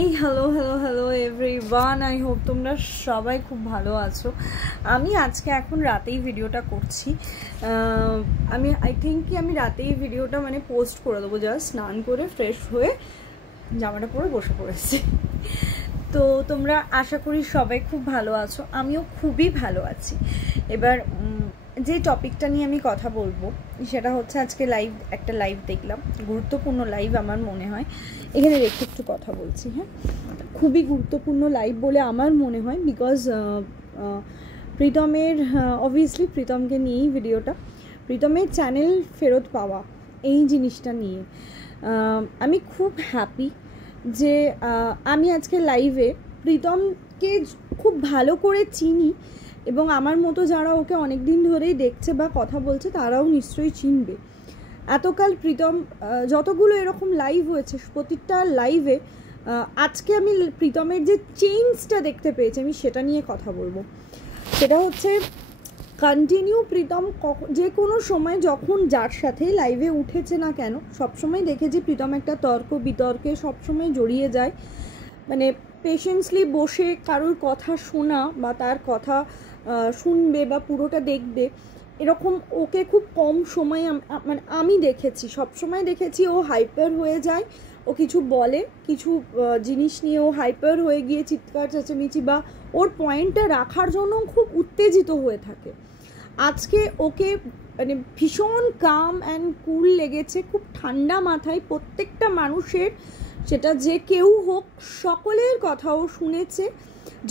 এই hello hello hello everyone, I hope তোমরা সবাই খুব ভালো আছো। আমি আজকে এখন রাতেই ভিডিওটা করছি। আই থিঙ্ক কি আমি রাতেই ভিডিওটা পোস্ট করে দেবো। জাস্ট স্নান করে ফ্রেশ হয়ে জামাটা পরে বসে পড়েছি। তো তোমরা আশা করি সবাই খুব ভালো আছো, আমিও খুবই ভালো আছি। এবার যে টপিকটা নিয়ে আমি কথা বলবো সেটা হচ্ছে আজকে একটা লাইভ দেখলাম, গুরুত্বপূর্ণ লাইভ আমার মনে হয়। এখানে রেখে একটু কথা বলছি, হ্যাঁ, খুবই গুরুত্বপূর্ণ লাইভ বলে আমার মনে হয়। বিকজ প্রীতমের অবভিয়াসলি প্রীতমকে নিয়েই ভিডিওটা, প্রীতমের চ্যানেল ফেরত পাওয়া এই জিনিসটা নিয়ে আমি খুব হ্যাপি যে আমি আজকে লাইভে প্রীতমকে খুব ভালো করে চিনি এবং আমার মতো যারা ওকে অনেক দিন ধরেই দেখছে বা কথা বলছে তারাও নিশ্চয়ই চিনবে। এতকাল প্রীতম যতগুলো এরকম লাইভ হয়েছে, প্রতিটা লাইভে আজকে আমি প্রীতমের যে চেঞ্জটা দেখতে পেয়েছি আমি সেটা নিয়ে কথা বলবো। সেটা হচ্ছে কন্টিনিউ প্রীতম যে কোনো সময় যখন যার সাথেই লাইভে উঠেছে না কেন, সবসময় দেখেছি প্রীতম একটা তর্ক বিতর্কে সবসময় জড়িয়ে যায়। পেশেন্সলি বসে কারোর কথা শোনা বা তার কথা শুনবে বা পুরোটা দেখবে, এরকম ওকে খুব কম সময় আমি দেখেছি। সবসময় দেখেছি ও হাইপার হয়ে যায়, ও কিছু বলে, কিছু জিনিস নিয়ে ও হাইপার হয়ে গিয়ে চিৎকার চেঁচামেচি বা ওর পয়েন্টটা রাখার জন্য খুব উত্তেজিত হয়ে থাকে। আজকে ওকে ভীষণ কাম অ্যান্ড কুল লেগেছে, খুব ঠান্ডা মাথায় প্রত্যেকটা মানুষের, সেটা যে কেউ হোক, সকলের কথাও শুনেছে।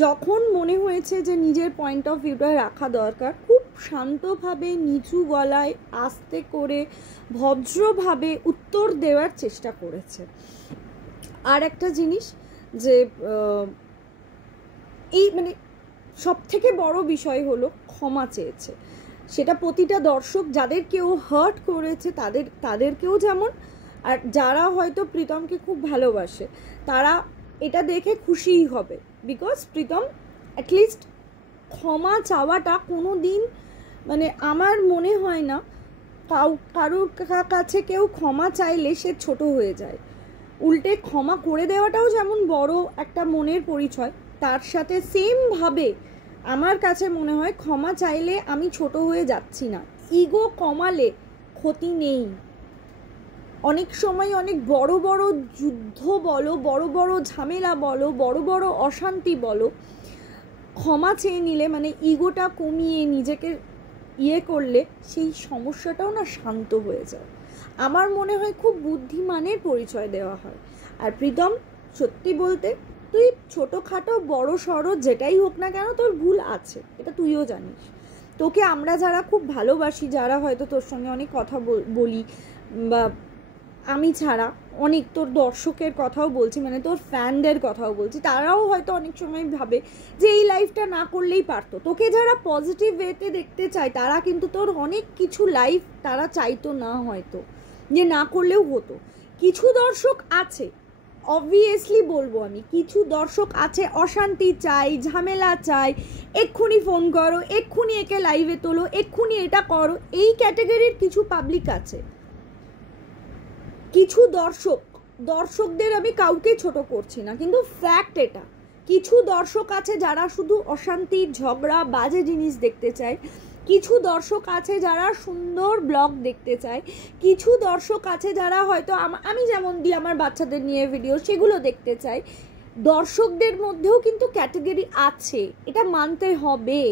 যখন মনে হয়েছে যে নিজের পয়েন্ট অফ ভিউটা রাখা দরকার, খুব শান্তভাবে নিচু গলায় আস্তে করে ভদ্রভাবে উত্তর দেওয়ার চেষ্টা করেছে। আর একটা জিনিস যে এই সব থেকে বড় বিষয় হলো ক্ষমা চেয়েছে। সেটা প্রতিটা দর্শক যাদের কেউ হার্ট করেছে তাদেরকেও যেমন, আর যারা হয়তো প্রীতমকে খুব ভালোবাসে তারা এটা দেখে খুশিই হবে। বিকজ প্রীতম অ্যাটলিস্ট ক্ষমা চাওয়াটা কোনো দিন আমার মনে হয় না কারোর কাছে কেউ ক্ষমা চাইলে সে ছোট হয়ে যায়। উল্টে ক্ষমা করে দেওয়াটাও যেমন বড় একটা মনের পরিচয়, তার সাথে সেমভাবে আমার কাছে মনে হয় ক্ষমা চাইলে আমি ছোট হয়ে যাচ্ছি না। ইগো কমালে ক্ষতি নেই। অনেক সময় অনেক বড় বড় যুদ্ধ বলো, বড় বড় ঝামেলা বলো, বড় বড় অশান্তি বলো, ক্ষমা চেয়ে নিলে ইগোটা কমিয়ে নিজেকে করলে সেই সমস্যাটাও না শান্ত হয়ে যায়। আমার মনে হয় খুব বুদ্ধিমানের পরিচয় দেওয়া হয়। আর প্রীতম, সত্যি বলতে তুই ছোটোখাটো বড় সড়ো যেটাই হোক না কেন তোর ভুল আছে, এটা তুইও জানিস। তোকে আমরা যারা খুব ভালোবাসি, যারা হয়তো তোর সঙ্গে অনেক কথা বলি, বা আমি ছাড়া অনেক তোর দর্শকের কথাও বলছি, তোর ফ্যানদের কথাও বলছি, তারাও হয়তো অনেক সময় ভাবে যে এই লাইফটা না করলেই পারতো। তোকে যারা পজিটিভ ওয়েতে দেখতে চায় তারা কিন্তু তোর অনেক কিছু লাইফ তারা চাইতো না, হয়তো যে না করলেও হতো। কিছু দর্শক আছে, অবভিয়াসলি বলবো আমি, কিছু দর্শক আছে অশান্তি চাই, ঝামেলা চাই, এক্ষুনি ফোন করো, এক্ষুনি একে লাইভে তোলো, এক্ষুনি এটা করো। এই ক্যাটাগরির কিছু পাবলিক আছে। কিছু দর্শকদের আমি কাউকে ছোট করছি না, কিন্তু ফ্যাক্ট এটা, কিছু দর্শক আছে যারা শুধু অশান্তি, ঝগড়া, বাজে জিনিস দেখতে চায়। কিছু দর্শক আছে যারা সুন্দর ব্লগ দেখতে চায়। কিছু দর্শক আছে যারা হয়তো আমি যেমন দিই আমার বাচ্চাদের নিয়ে ভিডিও, সেগুলো দেখতে চায়। দর্শকদের মধ্যেও কিন্তু ক্যাটাগরি আছে, এটা মানতে হবে।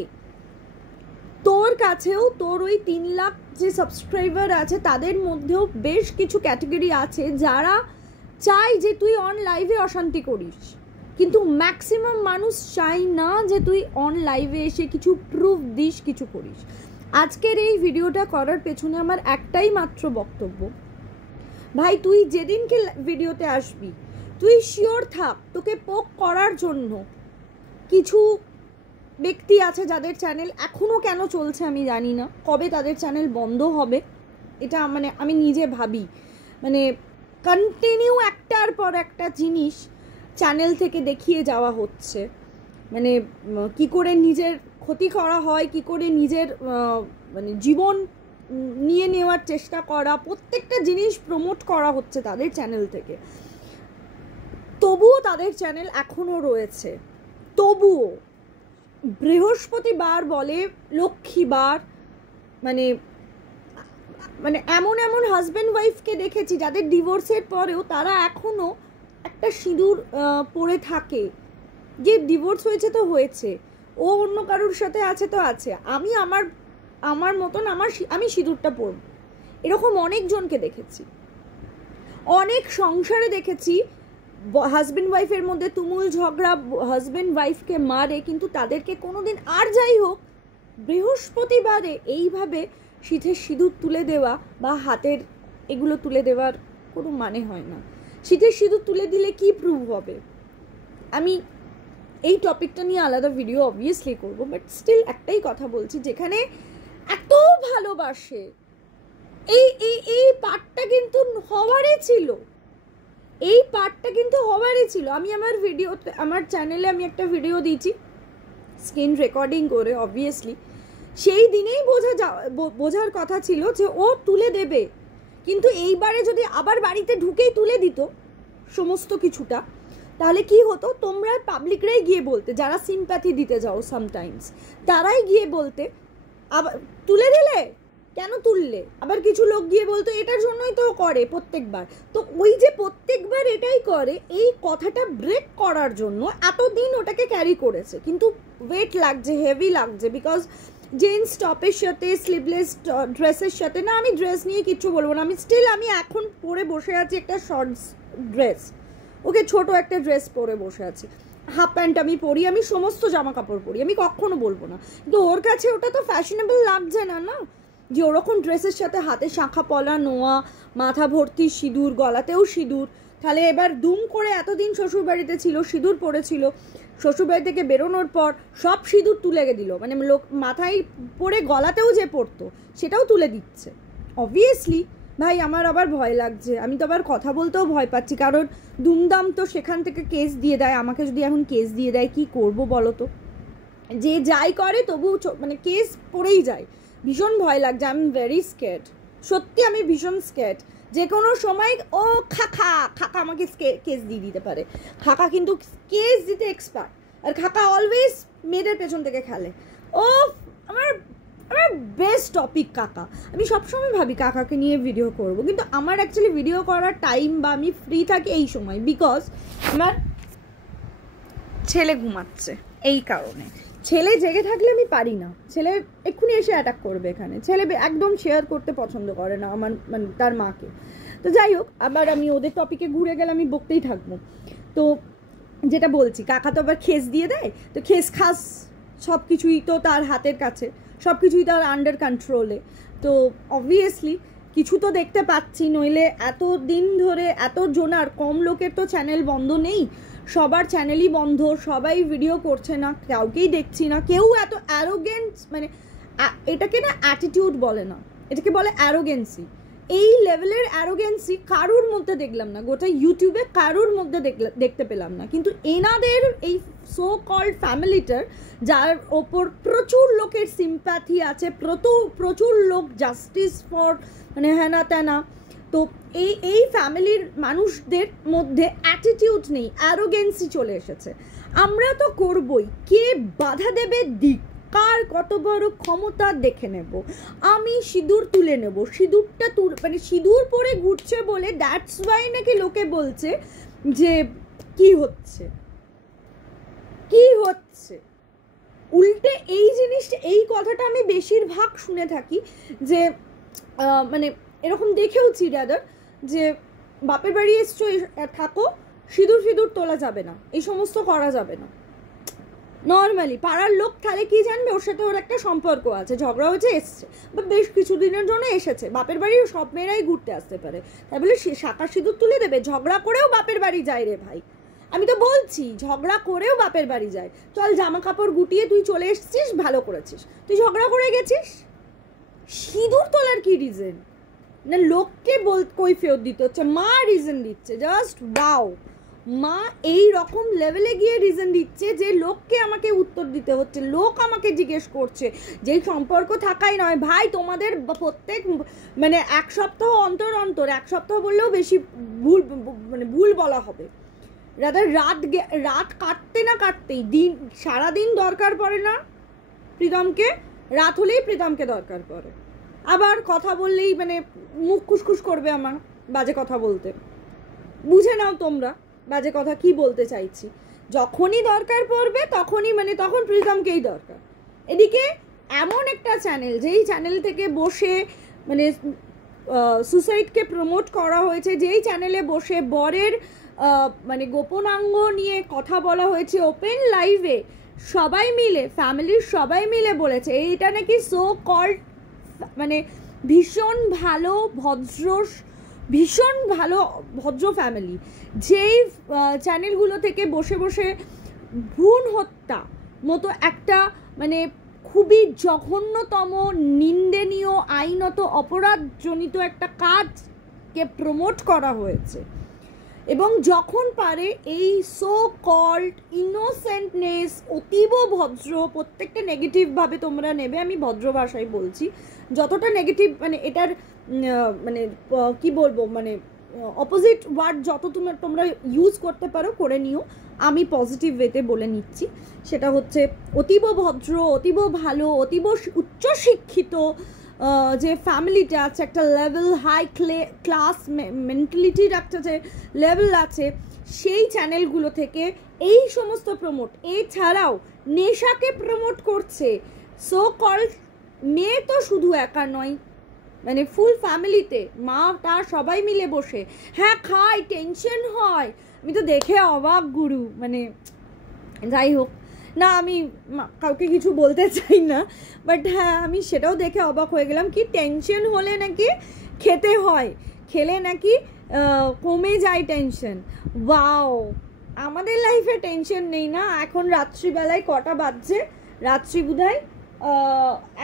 তোর কাছেও তোর ওই 3 লাখ যে সাবস্ক্রাইবার আছে তাদের মধ্যেও বেশ কিছু ক্যাটাগরি আছে যারা চায় যে তুই অন লাইভে অশান্তি করিস, কিন্তু ম্যাক্সিমাম মানুষ চায় না যে তুই অন লাইভে এসে কিছু প্রুফ দিস, কিছু করিস। আজকের এই ভিডিওটা করার পেছনে আমার একটাই মাত্র বক্তব্য, ভাই তুই যেদিনকে ভিডিওতে আসবি তুই শিওর থাক তোকে পোক করার জন্য কিছু ব্যক্তি আছে যাদের চ্যানেল এখনও কেন চলছে আমি জানি না, কবে তাদের চ্যানেল বন্ধ হবে এটা আমি নিজে ভাবি। কন্টিনিউ একটার পর একটা জিনিস চ্যানেল থেকে দেখিয়ে যাওয়া হচ্ছে, কি করে নিজের ক্ষতি করা হয়, কি করে নিজের জীবন নিয়ে নেওয়ার চেষ্টা করা, প্রত্যেকটা জিনিস প্রমোট করা হচ্ছে তাদের চ্যানেল থেকে। তবুও তাদের চ্যানেল এখনও রয়েছে, তবুও বৃহস্পতিবার বলে লক্ষ্মীবার, মানে মানে এমন এমন হাজব্যান্ড ওয়াইফকে দেখেছি যাদের ডিভোর্সের পরেও তারা এখনও একটা সিঁদুর পরে থাকে, যে ডিভোর্স হয়েছে তো হয়েছে, ও অন্য কারোর সাথে আছে তো আছে, আমি আমার মতন আমি সিঁদুরটা পরব। এরকম অনেকজনকে দেখেছি, অনেক সংসারে দেখেছি হাজব্যান্ড ওয়াইফের মধ্যে তুমুল ঝগড়া, হাজব্যান্ড ওয়াইফকে মারে, কিন্তু তাদেরকে কোনোদিন, আর যাই হোক, বৃহস্পতিবারে এইভাবে শীতের সিঁদুর তুলে দেওয়া বা হাতের এগুলো তুলে দেওয়ার কোনো মানে হয় না। শীতের সিঁদুর তুলে দিলে কি প্রুভ হবে? আমি এই টপিকটা নিয়ে আলাদা ভিডিও অবভিয়াসলি করবো, বাট স্টিল একটাই কথা বলছি, যেখানে এত ভালোবাসে, এই এই এই পার্টটা কিন্তু হওয়ারই ছিল, এই পার্টটা কিন্তু হওয়ারই ছিল। আমি আমার ভিডিওতে, আমার চ্যানেলে আমি একটা ভিডিও দিয়েছি স্ক্রিন রেকর্ডিং করে, অবভিয়াসলি সেই দিনেই বোঝার কথা ছিল যে ও তুলে দেবে, কিন্তু এইবারে যদি আবার বাড়িতে ঢুকেই তুলে দিত সমস্ত কিছুটা, তাহলে কি হতো? তোমরা পাবলিকরাই গিয়ে বলতে, যারা সিম্প্যাথি দিতে যাও সামটাইমস, তারাই গিয়ে বলতে আবার তুলে দিলে কেন তুললে, আবার কিছু লোক গিয়ে বলতো এটার জন্যই তো করে প্রত্যেকবার। তো ওই যে প্রত্যেকবার এটাই করে, এই কথাটা ব্রেক করার জন্য এতদিন ওটাকে ক্যারি করেছে, কিন্তু ওয়েট লাগছে, হেভি লাগছে, বিকজ জিন্স টপের সাথে স্লিভলেস ড্রেসের সাথে, না আমি ড্রেস নিয়ে কিচ্ছু বলবো না, আমি এখন পরে বসে আছি একটা শর্টস ড্রেস, ওকে ছোট একটা ড্রেস পরে বসে আছি, হাফ প্যান্ট আমি পরি, আমি সমস্ত জামা কাপড় পরি, আমি কখনো বলবো না, কিন্তু ওর কাছে ওটা তো ফ্যাশনেবল লাগছে না, না যে ওরকম ড্রেসের সাথে হাতে শাঁখা পলা নোয়া, মাথা ভর্তি সিঁদুর, গলাতেও সিঁদুর, তাহলে এবার দুম করে এতদিন শ্বশুরবাড়িতে ছিল, সিঁদুর পরেছিল, শ্বশুরবাড়ি থেকে বেরোনোর পর সব সিঁদুর তুলে দিল, মানে লোক মাথায় পরে গলাতেও যে পড়তো সেটাও তুলে দিচ্ছে। অবভিয়াসলি ভাই আমার আবার ভয় লাগছে, আমি তো আবার কথা বলতেও ভয় পাচ্ছি, কারণ দুমদাম তো সেখান থেকে কেস দিয়ে দেয়, আমাকে যদি এখন কেস দিয়ে দেয় কি করব বলো তো? যে যাই করে তবু মানে কেস পড়েই যায়, ভীষণ ভয় লাগছে, আই এম ভেরি স্কেয়ার্ড, সত্যি আমি ভীষণ স্কেয়ার্ড, যে কোনো সময় ও খাকা আমাকে কেস দিয়ে দিতে পারে, খাকা কিন্তু কেস দিতে এক্সপার্ট, আর খাকা অলওয়েজ মেয়েদের পেছন থেকে খেলে। ও আমার বেস্ট টপিক কাকা, আমি সবসময় ভাবি কাকাকে নিয়ে ভিডিও করব, কিন্তু আমার অ্যাকচুয়ালি ভিডিও করার টাইম বা আমি ফ্রি থাকি এই সময়, বিকজ আমার ছেলে ঘুমাচ্ছে, এই কারণে। ছেলে জেগে থাকলে আমি পারি না, ছেলে এক্ষুনি এসে অ্যাটাক করবে এখানে, ছেলে একদম শেয়ার করতে পছন্দ করে না আমার, মানে তার মাকে। তো যাই হোক, আবার আমি ওদের টপিকে ঘুরে গেলে আমি বকতেই থাকবো। তো যেটা বলছি, কাকা তো আবার খেস দিয়ে দেয়, তো খেস খাস সব কিছুই তো তার হাতের কাছে, সব কিছুই তার আন্ডার কন্ট্রোলে, তো অবভিয়াসলি কিছু তো দেখতে পাচ্ছি, নইলে এত দিন ধরে এত জনার, কম লোকের তো চ্যানেল বন্ধ নেই, সবার চ্যানেলই বন্ধ, সবাই ভিডিও করছে না, কাউকেই দেখছি না, কেউ এত অ্যারোগেন্স, মানে এটাকে না অ্যাটিটিউড বলে না, এটাকে বলে অ্যারোগেন্সি, এই লেভেলের অ্যারোগেন্সি কারুর মধ্যে দেখলাম না, গোটা ইউটিউবে কারুর মধ্যে দেখতে পেলাম না, কিন্তু এনাদের এই সো কল্ড ফ্যামিলিটার, যার ওপর প্রচুর লোকের সিম্প্যাথি আছে, প্রচুর লোক জাস্টিস ফর মানে হ্যানা ত্যানা, তো এই ফ্যামিলির মানুষদের মধ্যে অ্যাটিটিউড নেই, অ্যারোগেন্সি চলে এসেছে। আমরা তো করবই, কে বাধা দেবে দিক, কার কত বড় ক্ষমতা দেখে নেব, আমি সিঁদুর তুলে নেব, সিঁদুরটা মানে সিঁদুর পরে ঘুরছে বলে দ্যাটস ওয়াই নাকি লোকে বলছে যে কি হচ্ছে উল্টে এই জিনিসটা, এই কথাটা আমি বেশিরভাগ শুনে থাকি, যে মানে এরকম দেখেওছি রাদার, যে বাপের বাড়ি এসছো থাকো, সিঁদুর তোলা যাবে না, এই সমস্ত করা যাবে না। নর্মালি পাড়ার লোক তাহলে কি জানবে, ওর সাথে ওর একটা সম্পর্ক আছে, ঝগড়া হয়েছে, এসছে বা বেশ কিছুদিনের জন্য এসেছে, বাপের বাড়ির সব মেয়েরাই ঘুরতে আসতে পারে, তাই বলে শাঁখা সিঁদুর তুলে দেবে? ঝগড়া করেও বাপের বাড়ি যায় রে ভাই, আমি তো বলছি ঝগড়া করেও বাপের বাড়ি যায়, চল জামা কাপড় গুটিয়ে তুই চলে এসছিস, ভালো করেছিস, তুই ঝগড়া করে গেছিস, সিঁদুর তোলার কি রিজন? না লোককে কৈফিয়ত দিতে হচ্ছে, মা রিজন দিচ্ছে, জাস্ট ওয়াও, মা এই রকম লেভেলে গিয়ে রিজন দিচ্ছে যে লোককে আমাকে উত্তর দিতে হচ্ছে, লোক আমাকে জিজ্ঞেস করছে, যেই সম্পর্ক থাকাই নয় ভাই, তোমাদের প্রত্যেক মানে এক সপ্তাহ অন্তর, এক সপ্তাহ বললেও বেশি ভুল, মানে ভুল বলা হবে, রাদার রাত কাটতে না কাটতেই দিন, সারাদিন দরকার পড়ে না প্রীতমকে, রাত হলেই প্রীতমকে দরকার পড়ে। আবার কথা বললেই মানে মুখ খুসখুস করবে আমার বাজে কথা বলতে, বুঝে নাও তোমরা বাজে কথা কি বলতে চাইছি। যখনই দরকার পড়বে তখনই মানে তখন প্রীতমকেই দরকার। এদিকে এমন একটা চ্যানেল, যেই চ্যানেল থেকে বসে মানে সুসাইডকে প্রমোট করা হয়েছে, যেই চ্যানেলে বসে বরের মানে গোপনাঙ্গ নিয়ে কথা বলা হয়েছে ওপেন লাইভে, সবাই মিলে ফ্যামিলির সবাই মিলে বলেছে এইটা নাকি সো কল্ড মানে ভীষণ ভালো ভদ্র ফ্যামিলি, যেই চ্যানেলগুলো থেকে বসে বসে ভ্রূণ হত্যা মতো একটা মানে খুবই জঘন্যতম নিন্দনীয় আইনত অপরাধজনিত একটা কাজকে প্রমোট করা হয়েছে। এবং যখন পারে এই সো কল্ড ইনোসেন্টনেস, অতীব ভদ্র, প্রত্যেকটা নেগেটিভভাবে তোমরা নেবে, আমি ভদ্র ভাষায় বলছি, যতটা নেগেটিভ মানে এটার মানে কি বলবো মানে অপোজিট ওয়ার্ড যত তোমরা ইউজ করতে পারো করে নিও, আমি পজিটিভ ওয়েতে বলে নিচ্ছি। সেটা হচ্ছে অতীব ভদ্র, অতীব ভালো, অতীব উচ্চশিক্ষিত যে ফ্যামিলিটা আছে, একটা লেভেল হাই ক্লাস মেন্টালিটির একটা যে লেভেল আছে, সেই চ্যানেলগুলো থেকে এই সমস্ত প্রমোট, এছাড়াও নেশাকে প্রমোট করছে। সো কল্ড মেয়ে তো শুধু একা নয়, মানে ফুল ফ্যামিলিতে মাটা সবাই মিলে বসে হ্যাঁ খায়, টেনশন হয়, আমি তো দেখে অবাক গুরু। মানে যাই হোক না, আমি কাউকে কিছু বলতে চাই না, বাট হ্যাঁ আমি সেটাও দেখে অবাক হয়ে গেলাম কি টেনশন হলে নাকি খেতে হয়, খেলে নাকি কমে যায় টেনশন। ওয়াও, আমাদের লাইফে টেনশন নেই না। এখন রাত্রিবেলায় কটা বাজছে? রাত্রি বোধহয়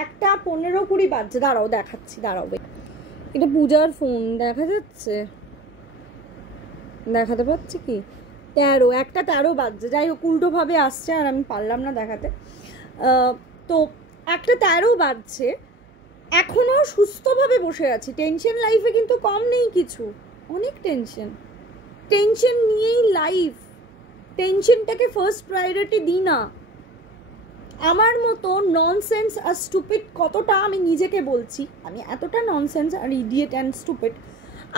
1:15-20 বাজছে। দাঁড়াও দেখাচ্ছি, দাঁড়াও, এটা পূজার ফোন দেখা যাচ্ছে, দেখাতে পাচ্ছি কি 1:13 বাজছে। যাই হোক উল্টোভাবে আসছে আর আমি পারলাম না দেখাতে। তো 1:13 বাজছে, এখনও সুস্থভাবে বসে আছি। টেনশন লাইফে কিন্তু কম নেই কিছু, অনেক টেনশন নিয়েই লাইফ। টেনশনটাকে ফার্স্ট প্রায়োরিটি দিই না। আমার মতো ননসেন্স আর স্টুপিড কতটা আমি নিজেকে বলছি, আমি এতটা ননসেন্স আর ইডিয়েট অ্যান্ড স্টুপিড।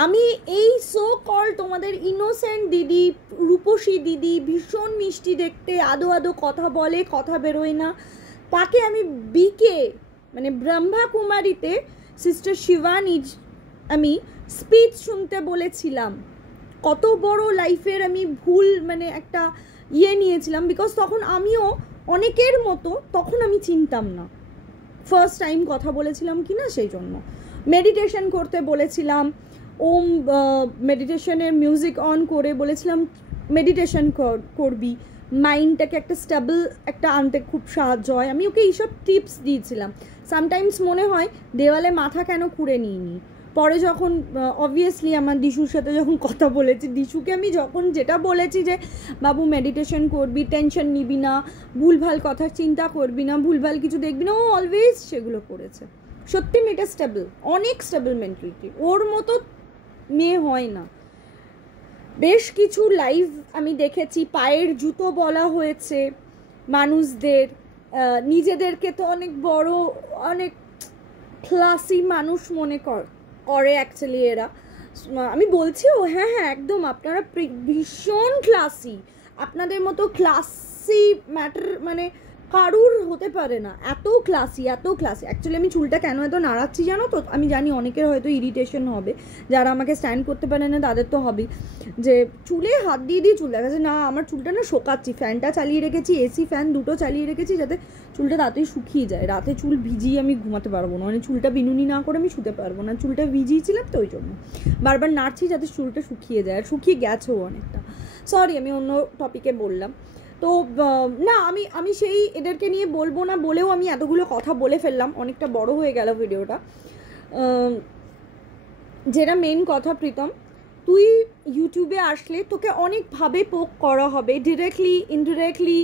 আমি এই সো কল তোমাদের ইনোসেন্ট দিদি, রূপসী দিদি, ভীষণ মিষ্টি দেখতে, আদো আদো কথা বলে, কথা বেরোয় না, তাকে আমি বিকে মানে ব্রহ্মাকুমারীতে সিস্টার শিবানীর আমি স্পিচ শুনতে বলেছিলাম। কত বড় লাইফের আমি ভুল মানে একটা নিয়েছিলাম, বিকজ তখন আমিও অনেকের মতো তখন আমি চিনতাম না, ফার্স্ট টাইম কথা বলেছিলাম কি না, সেই জন্য মেডিটেশন করতে বলেছিলাম। ওম মেডিটেশনের মিউজিক অন করে বলেছিলাম মেডিটেশন করবি, মাইন্ডটাকে একটা স্টেবল একটা আনতে খুব সাহায্য হয়। আমি ওকে এইসব টিপস দিয়েছিলাম। সামটাইমস মনে হয় দেওয়ালে মাথা কেন খুঁড়ে নিইনি। পরে যখন অবভিয়াসলি আমার দিশুর সাথে যখন কথা বলেছি, দিশুকে আমি যখন যেটা বলেছি যে বাবু মেডিটেশন করবি, টেনশন নিবি না, ভুলভাল কথা চিন্তা করবি না, ভুলভাল কিছু দেখবি না, ও অলওয়েজ সেগুলো করেছে। সত্যি মেয়েটা স্টেবল, অনেক স্টেবল মেন্টালিটি, ওর মতো মেয়ে হয় না। বেশ কিছু লাইভ আমি দেখেছি, পায়ের জুতো বলা হয়েছে মানুষদের, নিজেদেরকে তো অনেক বড়, অনেক ক্লাসি মানুষ মনে করে অ্যাকচুয়ালি এরা। আমি বলছি ও হ্যাঁ হ্যাঁ একদম, আপনারা ভীষণ ক্লাসি, আপনাদের মতো ক্লাসি ম্যাটার মানে কারুর হতে পারে না, এত ক্লাসি এত ক্লাসি। অ্যাকচুয়ালি আমি চুলটা কেন এত নাড়াচ্ছি জানো তো? আমি জানি অনেকের হয়তো ইরিটেশন হবে, যারা আমাকে স্ট্যান্ড করতে পারে না তাদের তো হবেই, যে চুলে হাত দিয়ে দিয়ে চুল দেখা যায় না। আমার চুলটা না শোকাচ্ছি, ফ্যানটা চালিয়ে রেখেছি, এসি ফ্যান দুটো চালিয়ে রেখেছি, যাতে চুলটা তাড়াতাড়ি শুকিয়ে যায়। রাতে চুল ভিজিয়ে আমি ঘুমাতে পারবো না, মানে চুলটা বিনুনি না করে আমি শুতে পারবো না, চুলটা ভিজিয়েছিলাম তো ওই জন্য বারবার নাড়ছি যাতে চুলটা শুকিয়ে যায়, আর শুকিয়ে গেছেও অনেকটা। সরি, আমি অন্য টপিকে বললাম। তো না, আমি সেই এদেরকে নিয়ে বলবো না বলেও আমি এতগুলো কথা বলে ফেললাম, অনেকটা বড় হয়ে গেল ভিডিওটা। যেটা মেন কথা, প্রীতম তুই ইউটিউবে আসলে তোকে অনেকভাবে পোক করা হবে, ডিরেক্টলি ইনডিরেক্টলি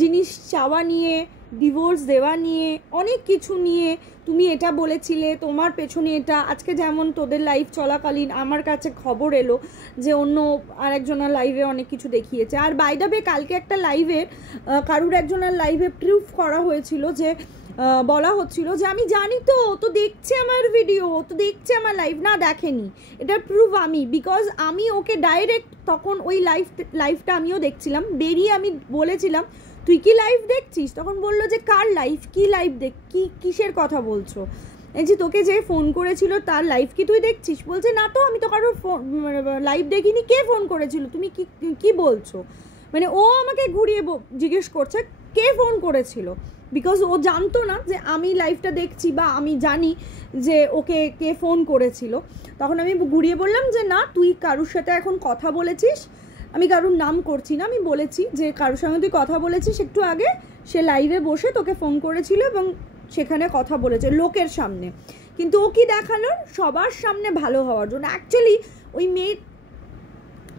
জিনিস চাওয়া নিয়ে, ডিভোর্স দেওয়া নিয়ে, অনেক কিছু নিয়ে তুমি এটা বলেছিলে, তোমার পেছনে এটা। আজকে যেমন তোদের লাইভ চলাকালীন আমার কাছে খবর এলো যে অন্য আরেকজনের লাইভে অনেক কিছু দেখিয়েছে। আর বাই দ্য ওয়ে কালকে একটা লাইভে কারুর একজনের লাইভে প্রুফ করা হয়েছিল যে বলা হচ্ছিল যে আমি জানি তো, তো দেখছে আমার ভিডিও, তো দেখছে আমার লাইভ। না, দেখেনি, এটার প্রুফ আমি, বিকজ আমি ওকে ডাইরেক্ট তখন ওই লাইভটা আমিও দেখছিলাম, বেরিয়ে আমি বলেছিলাম তুই কি লাইভ দেখছিস? তখন বললো যে কার লাইভ, কি লাইভ কিসের কথা বলছো? এই যে তোকে যে ফোন করেছিল তার লাইভ কি তুই দেখছিস? বলছে না তো, আমি তো কারোর ফোন লাইভ দেখিনি। কে ফোন করেছিল? তুমি কি বলছো? মানে ও আমাকে ঘুরিয়ে জিজ্ঞেস করছে কে ফোন করেছিল, বিকজ ও জানতো না যে আমি লাইভটা দেখছি বা আমি জানি যে ওকে কে ফোন করেছিল। তখন আমি ঘুরিয়ে বললাম যে না, তুই কারুর সাথে এখন কথা বলেছিস, আমি কারুর নাম করছি না, আমি বলেছি যে কারুর সঙ্গে তুই কথা বলেছিস একটু আগে, সে লাইভে বসে তোকে ফোন করেছিল এবং সেখানে কথা বলেছে লোকের সামনে। কিন্তু ও কি দেখানোর? সবার সামনে ভালো হওয়ার জন্য। অ্যাকচুয়ালি ওই মেয়ে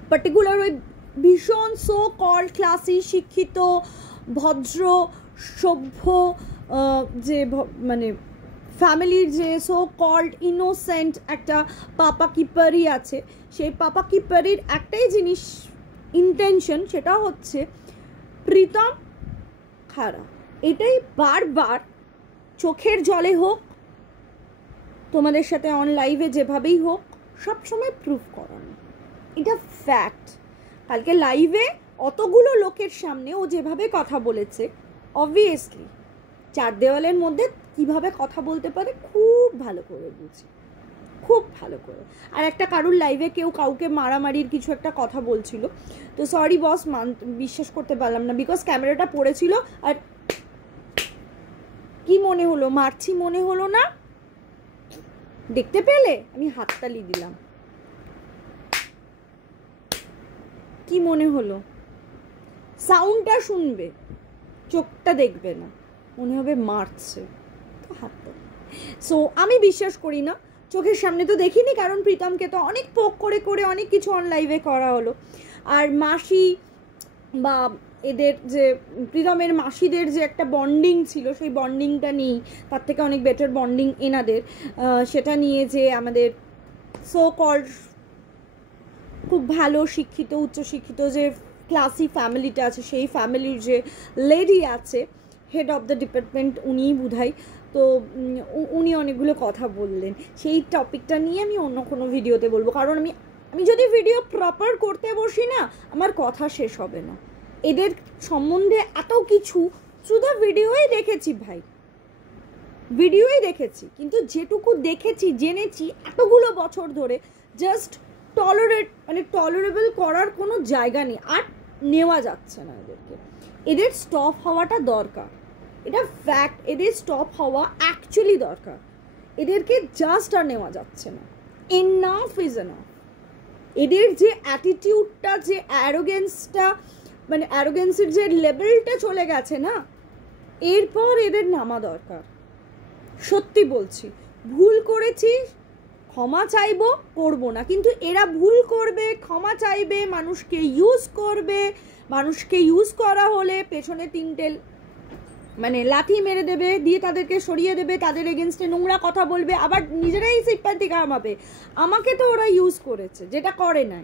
পার্টিকুলার ওই ভীষণ সো কল্ড ক্লাসি, শিক্ষিত, ভদ্র, সভ্য যে মানে ফ্যামিলির যে সো কল্ড ইনোসেন্ট একটা পাপা কিপারি আছে, সেই পাপা কিপারির একটাই জিনিস ইন্টেনশন, সেটা হচ্ছে প্রীতম খারাপ। এটাই বারবার চোখের জলে হোক, তোমাদের সাথে অন লাইভে যেভাবেই হোক, সবসময় প্রুফ করানো। এটা ফ্যাক্ট। কালকে লাইভে অতগুলো লোকের সামনে ও যেভাবে কথা বলেছে, অবভিয়াসলি চার দেওয়ালের মধ্যে কিভাবে কথা বলতে পারে খুব ভালো করে বুঝি, খুব ভালো করে। আর একটা কারুর লাইভে কেউ কাউকে মারামারির কিছু একটা কথা বলছিল, তো সরি বস, বিশ্বাস করতে পারলাম না, বিকজ ক্যামেরাটা পড়েছিল। আর কি মনে হলো? মারছি মনে হলো না? দেখতে পেলে? আমি হাততালি দিলাম। কি মনে হলো? সাউন্ডটা শুনবে, চোখটা দেখবে না, মনে হবে মারছে, তো হাততালি। সো আমি বিশ্বাস করি না, চোখের সামনে তো দেখিনি, কারণ প্রীতমকে তো অনেক পোক করে করে অনেক কিছু অন লাইভে করা হলো। আর মাসি বা এদের যে প্রীতমের মাসিদের যে একটা বন্ডিং ছিল, সেই বন্ডিংটা নেই, তার থেকে অনেক বেটার বন্ডিং এনাদের। সেটা নিয়ে যে আমাদের সো কল্ড খুব ভালো শিক্ষিত, উচ্চশিক্ষিত যে ক্লাসি ফ্যামিলিটা আছে, সেই ফ্যামিলির যে লেডি আছে, হেড অফ দ্য ডিপার্টমেন্ট, উনিই বোধহয়, তো উনি অনেকগুলো কথা বললেন। সেই টপিকটা নিয়ে আমি অন্য কোনো ভিডিওতে বলবো, কারণ আমি যদি ভিডিও প্রপার করতে বসি না, আমার কথা শেষ হবে না। এদের সম্বন্ধে এত কিছু শুধু ভিডিওই দেখেছি ভাই, ভিডিওই দেখেছি, কিন্তু যেটুকু দেখেছি জেনেছি এতগুলো বছর ধরে, জাস্ট টলারেবল করার কোনো জায়গা নেই, আর নেওয়া যাচ্ছে না এদেরকে। এদের স্টপ হওয়াটা দরকার, এটা ফ্যাক্ট। এদের স্টপ হওয়া অ্যাকচুয়ালি দরকার, এদেরকে জাস্ট আর নেওয়া যাচ্ছে না। Enough is enough. এদের যে অ্যাটিটিউডটা, যে অ্যারোগেন্সটা, মানে অ্যারোগেন্সের যে লেভেলটা চলে গেছে না, এরপর এদের নামা দরকার। সত্যি বলছি, ভুল করেছি, ক্ষমা চাইবো, করবো না, কিন্তু এরা ভুল করবে, ক্ষমা চাইবে, মানুষকে ইউজ করবে, মানুষকে ইউজ করা হলে পেছনে তিনটে মানে লাথি মেরে দেবে, দিয়ে তাদেরকে সরিয়ে দেবে, তাদের এগেনস্টে নোংরা কথা বলবে, আবার নিজেরাই সিম্প্যাথি কামাবে। আমাকে তো ওরা ইউজ করেছে, যেটা করে না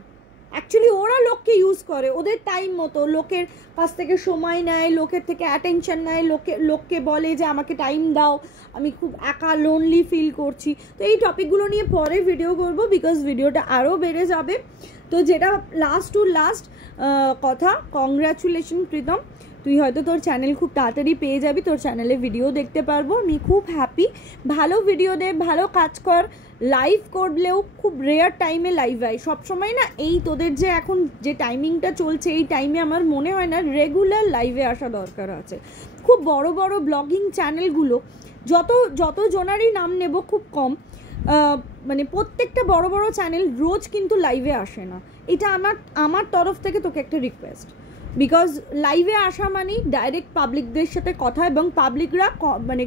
অ্যাকচুয়ালি, ওরা লোককে ইউজ করে, ওদের টাইম মতো লোকের কাছ থেকে সময় নেয়, লোকের থেকে অ্যাটেনশন নেয়, লোককে বলে যে আমাকে টাইম দাও, আমি খুব একা লোনলি ফিল করছি। তো এই টপিকগুলো নিয়ে পরে ভিডিও করব, বিকজ ভিডিওটা আরও বেড়ে যাবে। তো যেটা লাস্ট টু লাস্ট কথা, কংগ্রাচুলেশন প্রীতম, তুই হয়তো তোর চ্যানেল খুব তাড়াতাড়ি পেয়ে যাবি, তোর চ্যানেলে ভিডিও দেখতে পারবো, আমি খুব হ্যাপি। ভালো ভিডিও দে, ভালো কাজ কর, লাইভ করলেও খুব রেয়ার টাইমে লাইভ হয় সবসময় না। এই তোদের যে এখন যে টাইমিংটা চলছে, এই টাইমে আমার মনে হয় না রেগুলার লাইভে আসা দরকার আছে। খুব বড় বড় ব্লগিং চ্যানেলগুলো, যত জনারই নাম নেব খুব কম, মানে প্রত্যেকটা বড় বড় চ্যানেল রোজ কিন্তু লাইভে আসে না। এটা আমার তরফ থেকে তোকে একটা রিকোয়েস্ট, বিকজ লাইভে আসা মানেই ডাইরেক্ট পাবলিকদের সাথে কথা, এবং পাবলিকরা মানে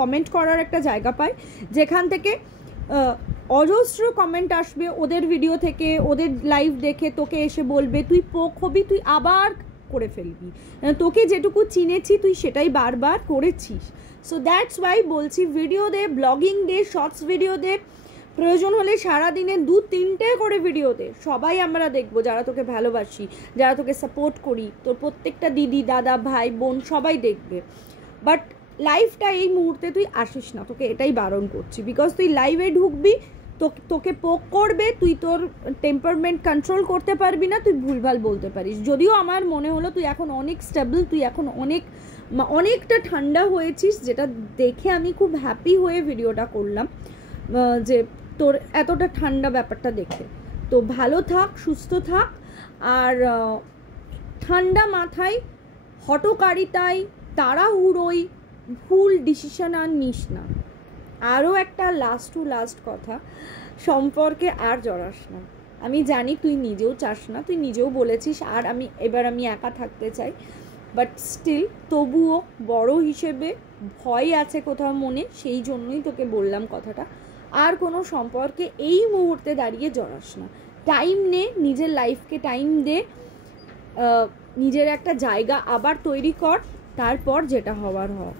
কমেন্ট করার একটা জায়গা পায়, যেখান থেকে অজস্র কমেন্ট আসবে ওদের ভিডিও থেকে, ওদের লাইভ দেখে তোকে এসে বলবে, তুই পোক হবি, তুই আবার করে ফেলবি, তোকে যেটুকু চিনেছি তুই সেটাই বারবার করেছিস। সো দ্যাটস ওয়াই বলছি ভিডিও দে, ব্লগিং দে, শর্টস ভিডিও দে, প্রয়োজন হলে সারাদিনে 2-3টে করে ভিডিও দে, সবাই আমরা দেখবো যারা তোকে ভালোবাসি, যারা তোকে সাপোর্ট করি, তোর প্রত্যেকটা দিদি দাদা ভাই বোন সবাই দেখবে। বাট লাইফটা এই মুহূর্তে তুই আসিস না, তোকে এটাই বারণ করছি, বিকজ তুই লাইভে ঢুকবি, তোকে পোক করবে, তুই তোর টেম্পারমেন্ট কন্ট্রোল করতে পারবি না, তুই ভুলভাল বলতে পারিস। যদিও আমার মনে হলো তুই এখন অনেক স্টেবল, তুই এখন অনেকটা ঠান্ডা হয়েছিস, যেটা দেখে আমি খুব হ্যাপি হয়ে ভিডিওটা করলাম, যে তোর এতটা ঠান্ডা ব্যাপারটা দেখে। তো ভালো থাক, সুস্থ থাক, আর ঠান্ডা মাথায় হঠকারিতায় তাড়াহুড়োই ভুল ডিসিশন আর নিস না। আরও একটা লাস্ট কথা, সম্পর্কে আর জড়াস না। আমি জানি তুই নিজেও চাস না, তুই নিজেও বলেছিস আর এবার আমি একা থাকতে চাই, বাট স্টিল তবুও বড় হিসেবে ভয় আছে কোথাও মনে, সেই জন্যই তোকে বললাম কথাটা। আর কোনো সম্পর্কে এই মুহূর্তে দাঁড়িয়ে জড়াস না, টাইম নে, নিজের লাইফকে টাইম দে, নিজের একটা জায়গা আবার তৈরি কর, তারপর যেটা হওয়ার হয়।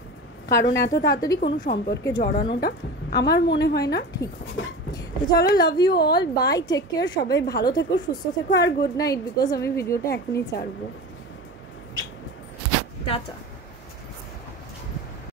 কারণ এত তাড়াতাড়ি কোনো সম্পর্কে জড়ানোটা আমার মনে হয় না ঠিক হবে। তো চলো, love you all, bye, take care, সবাই ভালো থেকো, সুস্থ থেকো, আর গুড নাইট, বিকজ আমি ভিডিওটা এখনই ছাড়বো। টাটা।